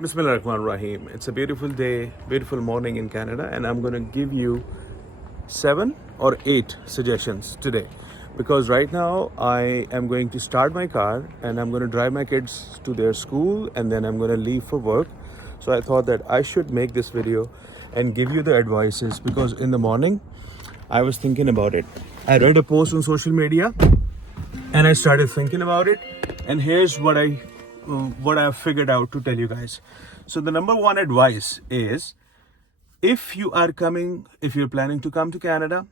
Bismillahirrahmanirrahim. It's a beautiful day, beautiful morning in Canada, and I'm going to give you 7 or 8 suggestions today because right now I am going to start my car and I'm going to drive my kids to their school and then I'm going to leave for work. So I thought that I should make this video and give you the advices because in the morning I was thinking about it. I read a post on social media and I started thinking about it. And here's what I figured out to tell you guys. So the number one advice is if you're planning to come to Canada,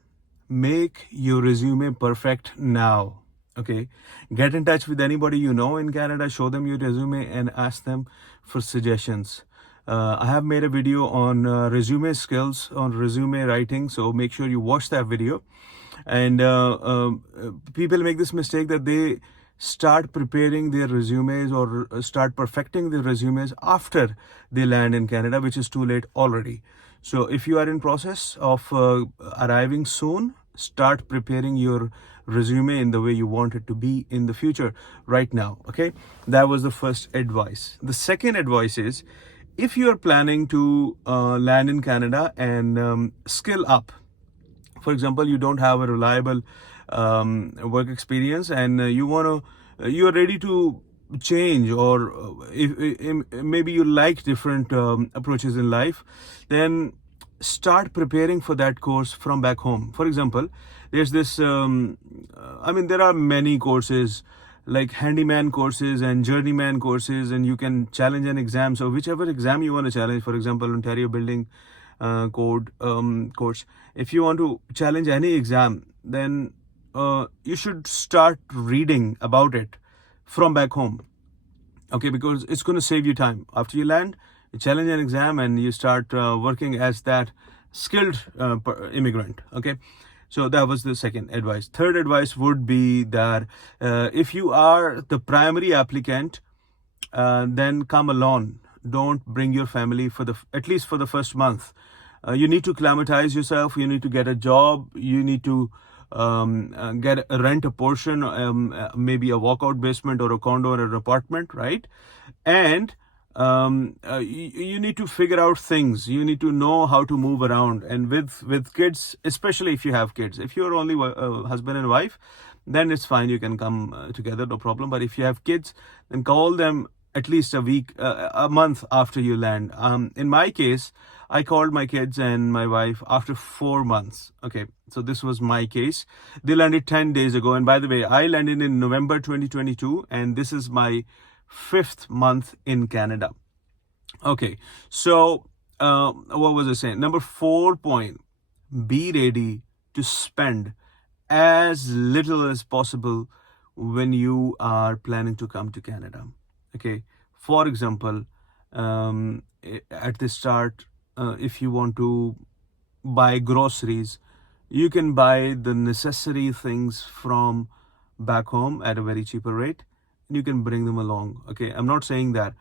make your resume perfect now. Okay, get in touch with anybody you know in Canada, show them your resume and ask them for suggestions. I have made a video on resume skills, on resume writing, so make sure you watch that video. And people make this mistake that they start preparing their resumes or start perfecting their resumes after they land in Canada, which is too late already. So if you are in process of arriving soon, start preparing your resume in the way you want it to be in the future right now. Okay, that was the first advice. The second advice is if you are planning to land in Canada and skill up. For example, you don't have a reliable work experience and you are ready to change, or maybe you like different approaches in life, then start preparing for that course from back home. For example, there's this there are many courses like handyman courses and journeyman courses, and you can challenge an exam. So whichever exam you want to challenge, for example, Ontario Building Code course, if you want to challenge any exam, then you should start reading about it from back home. Okay, because it's going to save you time. After you land, you challenge an exam and you start working as that skilled immigrant. Okay, so that was the second advice. Third advice would be that if you are the primary applicant, then come alone. Don't bring your family for at least for the first month. You need to acclimatize yourself. You need to get a job. You need to rent a portion, maybe a walkout basement or a condo or an apartment, right? And you need to figure out things. You need to know how to move around. And with kids, especially if you have kids, if you're only husband and wife, then it's fine. You can come together, no problem. But if you have kids, then call them at least a month after you land. In my case, I called my kids and my wife after 4 months. Okay, so this was my case. They landed 10 days ago. And by the way, I landed in November 2022, and this is my 5th month in Canada. Okay, so what was I saying? Number 4 point, be ready to spend as little as possible when you are planning to come to Canada. Okay, for example, at the start, if you want to buy groceries, you can buy the necessary things from back home at a very cheaper rate, and you can bring them along. Okay, I'm not saying that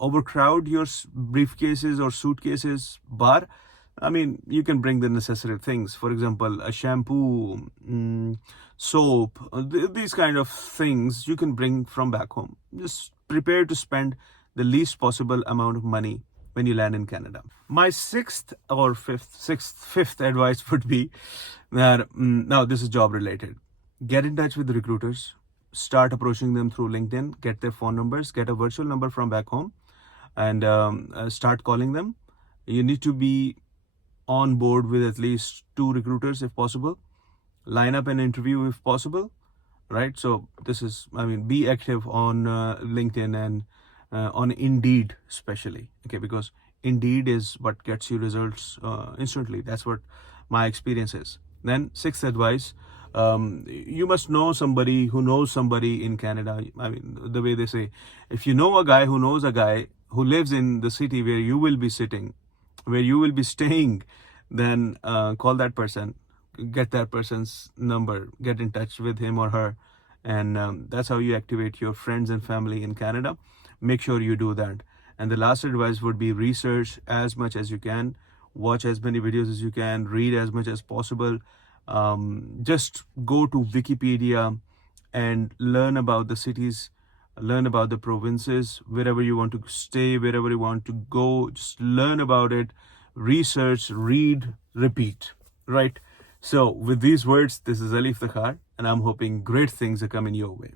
overcrowd your briefcases or suitcases, but I mean, you can bring the necessary things. For example, a shampoo, soap, these kind of things you can bring from back home. Just prepare to spend the least possible amount of money when you land in Canada. My fifth advice would be that now this is job related. Get in touch with the recruiters. Start approaching them through LinkedIn. Get their phone numbers. Get a virtual number from back home, and start calling them. You need to be on board with at least 2 recruiters if possible. Line up an interview if possible, right? So this is, be active on LinkedIn and on Indeed especially, okay, because Indeed is what gets you results instantly. That's what my experience is. Then 6th advice, you must know somebody who knows somebody in Canada. The way they say, if you know a guy who knows a guy who lives in the city where you will be sitting, where you will be staying, then call that person, get that person's number, get in touch with him or her, and that's how you activate your friends and family in Canada. Make sure you do that. And the last advice would be research as much as you can, watch as many videos as you can, read as much as possible. Just go to Wikipedia and learn about the cities learn about the provinces, wherever you want to stay, wherever you want to go, just learn about it, research, read, repeat, right? So with these words, this is Alif Takhar, and I'm hoping great things are coming your way.